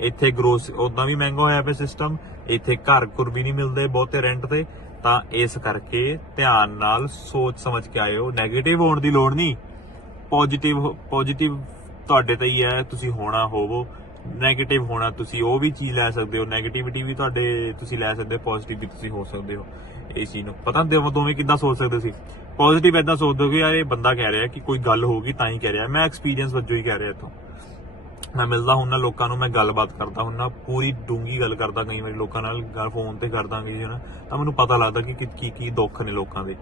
ਇੱਥੇ ਗਰੋਸ ਉਦਾਂ ਵੀ ਮਹਿੰਗਾ ਹੋਇਆ ਪਿਆ ਸਿਸਟਮ ਇੱਥੇ ਘਰ ਘੁਰ ਵੀ ਨਹੀਂ ਮਿਲਦੇ ਬਹੁਤੇ ਰੈਂਟ ਤੇ ਤਾਂ ਇਸ ਕਰਕੇ ਧਿਆਨ ਨਾਲ ਸੋਚ ਸਮਝ ਕੇ ਆਇਓ। 네ਗੇਟਿਵ ਹੋਣ ਦੀ ਲੋੜ ਨਹੀਂ। ਪੋਜ਼ਿਟਿਵ ਪੋਜ਼ਿਟਿਵ ਤੁਹਾਡੇ ਤੇ ਹੀ ਹੈ, ਤੁਸੀਂ ਹੋਣਾ ਹੋਵੋ। 네ਗੇਟਿਵ ਹੋਣਾ ਤੁਸੀਂ ਉਹ ਵੀ ਚੀਜ਼ ਲੈ ਸਕਦੇ ਹੋ। 네ਗੇਟਿਵਿਟੀ ਵੀ ਤੁਹਾਡੇ ਤੁਸੀਂ ਲੈ ਸਕਦੇ ਹੋ ਪੋਜ਼ਿਟਿਵ ਵੀ ਤੁਸੀਂ ਹੋ ਸਕਦੇ ਹੋ ਇਹ ਚੀਜ਼ ਨੂੰ। ਪਤਾ ਦੇ ਦੋਵੇਂ ਕਿੱਦਾਂ ਸੋਚ ਸਕਦੇ ਸੀ? ਪੋਜ਼ਿਟਿਵ ਇਦਾਂ ਸੋਚਦੇ ਹੋ ਕਿ ਯਾਰ ਇਹ ਬੰਦਾ ਕਹਿ ਰਿਹਾ ਕਿ ਕੋਈ ਗੱਲ ਹੋਊਗੀ ਤਾਂ ਹੀ ਕਹਿ ਰਿਹਾ। ਮੈਂ ਐਕਸਪੀਰੀਅੰਸ ਵਜੋਂ ਹੀ ਕਹਿ ਰਿਹਾ ਇਥੋਂ। ਮੈਂ ਮਿਲਦਾ ਹੁੰਨਾ ਲੋਕਾਂ ਨੂੰ, ਮੈਂ ਗੱਲਬਾਤ ਕਰਦਾ ਹੁੰਨਾ, ਪੂਰੀ ਡੂੰਗੀ ਗੱਲ ਕਰਦਾ ਕਈ ਵਾਰੀ ਲੋਕਾਂ ਨਾਲ, ਗੱਲ ਫੋਨ ਤੇ ਕਰਦਾ ਕਈ ਨਾ ਤਾਂ ਮੈਨੂੰ ਪਤਾ ਲੱਗਦਾ ਕਿ ਕੀ- ਕੀ ਦੁੱਖ ਨੇ ਲੋਕਾਂ ਦੇ।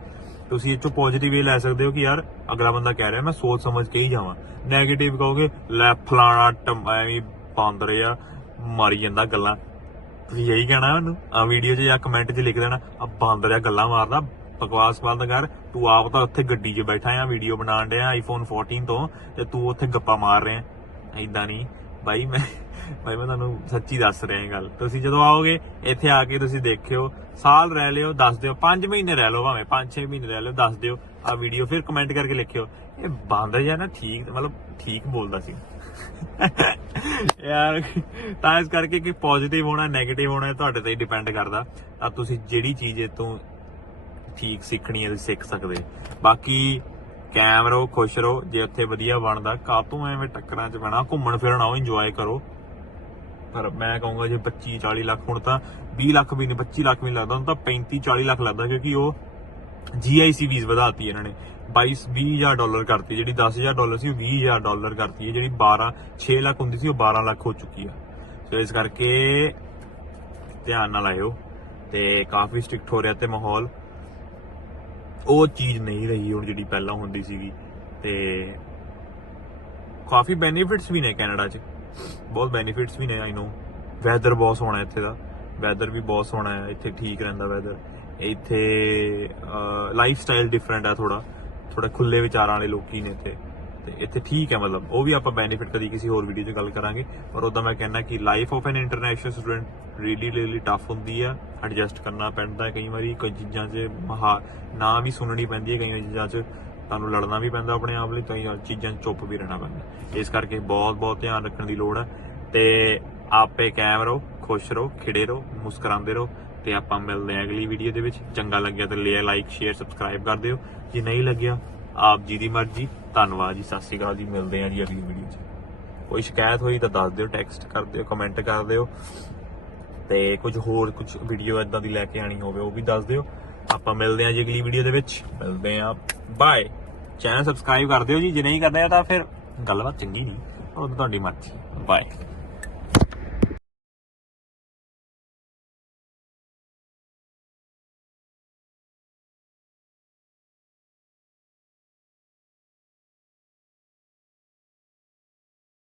ਤੁਸੀਂ ਇਹ ਚੋਂ ਪੋਜ਼ਿਟਿਵ ਇਹ ਲੈ ਸਕਦੇ ਹੋ ਕਿ ਯਾਰ ਅਗਲਾ ਬੰਦਾ ਕਹਿ ਰਿਹਾ, ਮੈਂ ਸੋਚ ਸਮਝ ਕੇ ਹੀ ਜਾਵਾਂ। 네ਗੇਟਿਵ ਕਹੋਗੇ, ਲੈ ਫਲਾਣਾ ਟਮ ਐਵੇਂ ਬਾਂਦਰ ਆ, ਮਾਰੀ ਜਾਂਦਾ ਗੱਲਾਂ। ਤੁਸੀਂ ਇਹੀ ਕਹਿਣਾ ਉਹਨੂੰ ਆ ਵੀਡੀਓ 'ਚ ਜਾਂ ਕਮੈਂਟ 'ਚ ਲਿਖ ਦੇਣਾ, ਆ ਬਾਂਦਰ ਆ ਗੱਲਾਂ ਮਾਰਦਾ, ਬਕਵਾਸ ਬੰਦ ਕਰ, ਤੂੰ ਆਪ ਤਾਂ ਉੱਥੇ ਗੱਡੀ 'ਚ ਬੈਠਾ ਆ ਵੀਡੀਓ ਬਣਾਉਣ ਡਿਆ ਆਈਫੋਨ 14 ਤੋਂ, ਤੇ ਤੂੰ ਉੱਥੇ ਗੱਪਾਂ ਮਾਰ ਰਿਹਾ। ਐਦਾਂ ਨਹੀਂ। ਬਾਈ, ਮੈਂ ਬਾਈ, ਮੈਂ ਤੁਹਾਨੂੰ ਸੱਚੀ ਦੱਸ ਰਿਹਾ ਇਹ ਗੱਲ। ਤੁਸੀਂ ਜਦੋਂ ਆਓਗੇ, ਇੱਥੇ ਆ ਕੇ ਤੁਸੀਂ ਦੇਖਿਓ, ਸਾਲ ਰਹਿ ਲਿਓ, ਦੱਸ ਦਿਓ। 5 ਮਹੀਨੇ ਰਹਿ ਲਓ ਭਾਵੇਂ 5-6 ਮਹੀਨੇ ਰਹਿ ਲਿਓ, ਦੱਸ ਦਿਓ। ਆ ਵੀਡੀਓ ਫਿਰ ਕਮੈਂਟ ਕਰਕੇ ਲਿਖਿਓ। ਇਹ ਬਾਂਦਰ ਜਿਹਾ ਨਾ ਠੀਕ, ਮਤਲਬ ਠੀਕ ਬੋਲਦਾ ਸੀ। ਯਾਰ, ਤਾਂ ਇਸ ਕਰਕੇ ਕਿ ਪੋਜ਼ਿਟਿਵ ਹੋਣਾ 네ਗੇਟਿਵ ਹੋਣਾ ਤੁਹਾਡੇ ਤੇ ਡਿਪੈਂਡ ਕਰਦਾ। ਤਾਂ ਤੁਸੀਂ ਜਿਹੜੀ ਚੀਜ਼ ਇਹ ਤੋਂ ਠੀਕ ਸਿੱਖਣੀ ਹੈ ਸਿੱਖ ਸਕਦੇ। ਬਾਕੀ ਕੈਮ ਰਹੋ, ਖੁਸ਼ ਰਹੋ, ਜੇ ਉੱਥੇ ਵਧੀਆ ਬਣਦਾ ਕਾਤੋਂ ਐਵੇਂ ਟੱਕਰਾਂ 'ਚ ਬਣਾ ਘੁੰਮਣ ਫਿਰਨ ਆਓ ਇੰਜੋਏ ਕਰੋ। ਪਰ ਮੈਂ ਕਹੂੰਗਾ ਜੇ 25 40 ਲੱਖ ਹੁਣ ਤਾਂ 20 ਲੱਖ ਵੀ ਨਹੀਂ 25 ਲੱਖ ਵੀ ਨਹੀਂ ਲੱਗਦਾ, ਹੁਣ ਤਾਂ 35 40 ਲੱਖ ਲੱਗਦਾ ਕਿਉਂਕਿ ਉਹ GIC ਫੀਸ ਵਧਾਤੀ ਇਹਨਾਂ ਨੇ। 22 20000 ਡਾਲਰ ਕਰਤੀ, ਜਿਹੜੀ 10000 ਡਾਲਰ ਸੀ ਉਹ 20000 ਡਾਲਰ ਕਰਤੀ ਹੈ, ਜਿਹੜੀ 12 6 ਲੱਖ ਹੁੰਦੀ ਸੀ ਉਹ 12 ਲੱਖ ਹੋ ਚੁੱਕੀ ਆ। ਸੋ ਇਸ ਕਰਕੇ ਧਿਆਨ ਨਾਲ ਆਇਓ ਤੇ ਕਾਫੀ ਸਟ੍ਰਿਕਟ ਹੋ ਰਿਹਾ ਤੇ ਮਾਹੌਲ। ਉਹ ਚੀਜ਼ ਨਹੀਂ ਰਹੀ ਹੁਣ ਜਿਹੜੀ ਪਹਿਲਾਂ ਹੁੰਦੀ ਸੀਗੀ ਤੇ ਕਾਫੀ ਬੈਨੀਫਿਟਸ ਵੀ ਨੇ ਕੈਨੇਡਾ 'ਚ। ਬਹੁਤ ਬੈਨੀਫਿਟਸ ਵੀ ਨੇ ਆਈ ਨੋ ਵੈਦਰ ਬਹੁਤ ਸੋਹਣਾ ਇੱਥੇ ਦਾ। ਵੈਦਰ ਵੀ ਬਹੁਤ ਸੋਹਣਾ ਹੈ, ਇੱਥੇ ਠੀਕ ਰਹਿੰਦਾ ਵੈਦਰ ਇੱਥੇ ਲਾਈਫ ਸਟਾਈਲ ਡਿਫਰੈਂਟ ਹੈ ਥੋੜਾ ਥੋੜਾ ਖੁੱਲੇ ਵਿਚਾਰਾਂ ਵਾਲੇ ਲੋਕੀ ਨੇ ਇੱਥੇ। ਤੇ ਇੱਥੇ ਠੀਕ ਹੈ, ਮਤਲਬ ਉਹ ਵੀ ਆਪਾਂ ਬੈਨੀਫਿਟ ਕਦੀ ਕਿਸੇ ਹੋਰ ਵੀਡੀਓ 'ਚ ਗੱਲ ਕਰਾਂਗੇ, ਪਰ ਉਦਾਂ ਮੈਂ ਕਹਿੰਦਾ ਕਿ life of an international student really really tough ਹੁੰਦੀ ਆ ਐਡਜਸਟ ਕਰਨਾ ਪੈਂਦਾ ਹੈ। ਕਈ ਵਾਰੀ ਕੋਈ ਚੀਜ਼ਾਂ 'ਚ ਮਹਾ, ਨਾ ਵੀ ਸੁਣਨੀ ਪੈਂਦੀ ਹੈ ਕਈ ਚੀਜ਼ਾਂ 'ਚ ਤੁਹਾਨੂੰ ਲੜਨਾ ਵੀ ਪੈਂਦਾ ਆਪਣੇ ਆਪ ਲਈ, ਕਈ ਚੀਜ਼ਾਂ 'ਚ ਚੁੱਪ ਵੀ ਰਹਿਣਾ ਪੈਂਦਾ ਇਸ ਕਰਕੇ ਬਹੁਤ ਬਹੁਤ ਧਿਆਨ ਰੱਖਣ ਦੀ ਲੋੜ ਹੈ ਤੇ ਆਪੇ ਕਾਇਮ ਰਹੋ, ਖੁਸ਼ ਰਹੋ, ਖਿੜੇ ਰਹੋ, ਮੁਸਕਰਾਉਂਦੇ ਰਹੋ ਤੇ ਆਪਾਂ ਮਿਲਦੇ ਹਾਂ ਅਗਲੀ ਵੀਡੀਓ ਦੇ ਵਿੱਚ। ਚੰਗਾ ਲੱਗਿਆ ਤਾਂ ਲਿਆ ਲਾਈਕ ਸ਼ੇਅਰ ਸਬਸਕ੍ਰਾਈਬ ਕਰ ਦਿਓ। ਜੇ ਨਹੀਂ ਲੱਗਿਆ ਆਪ ਜੀ ਦੀ ਮਰਜ਼ੀ। ਧੰਨਵਾਦ ਜੀ, ਸਤਿ ਸ਼੍ਰੀ ਅਕਾਲ ਜੀ, ਮਿਲਦੇ ਹਾਂ ਜੀ ਅਗਲੀ ਵੀਡੀਓ 'ਚ। ਕੋਈ ਸ਼ਿਕਾਇਤ ਹੋਈ ਤਾਂ ਦੱਸ ਦਿਓ ਟੈਕਸਟ ਕਰ ਦਿਓ ਕਮੈਂਟ ਕਰ ਦਿਓ। ਤੇ ਕੁਝ ਹੋਰ ਕੁਝ ਵੀਡੀਓ ਇਦਾਂ ਦੀ ਲੈ ਕੇ ਆਣੀ ਹੋਵੇ, ਉਹ ਵੀ ਦੱਸ ਦਿਓ। ਆਪਾਂ ਮਿਲਦੇ ਹਾਂ ਜੀ ਅਗਲੀ ਵੀਡੀਓ ਦੇ ਵਿੱਚ। ਮਿਲਦੇ ਹਾਂ ਬਾਏ ਚੈਨਲ ਸਬਸਕ੍ਰਾਈਬ ਕਰ ਦਿਓ ਜੀ, ਜੇ ਨਹੀਂ ਕਰਦੇ ਤਾਂ ਫਿਰ ਗੱਲਬਾਤ ਚੰਗੀ ਨਹੀਂ, ਉਹ ਤਾਂ ਤੁਹਾਡੀ ਮਰਜ਼ੀ। ਬਾਏ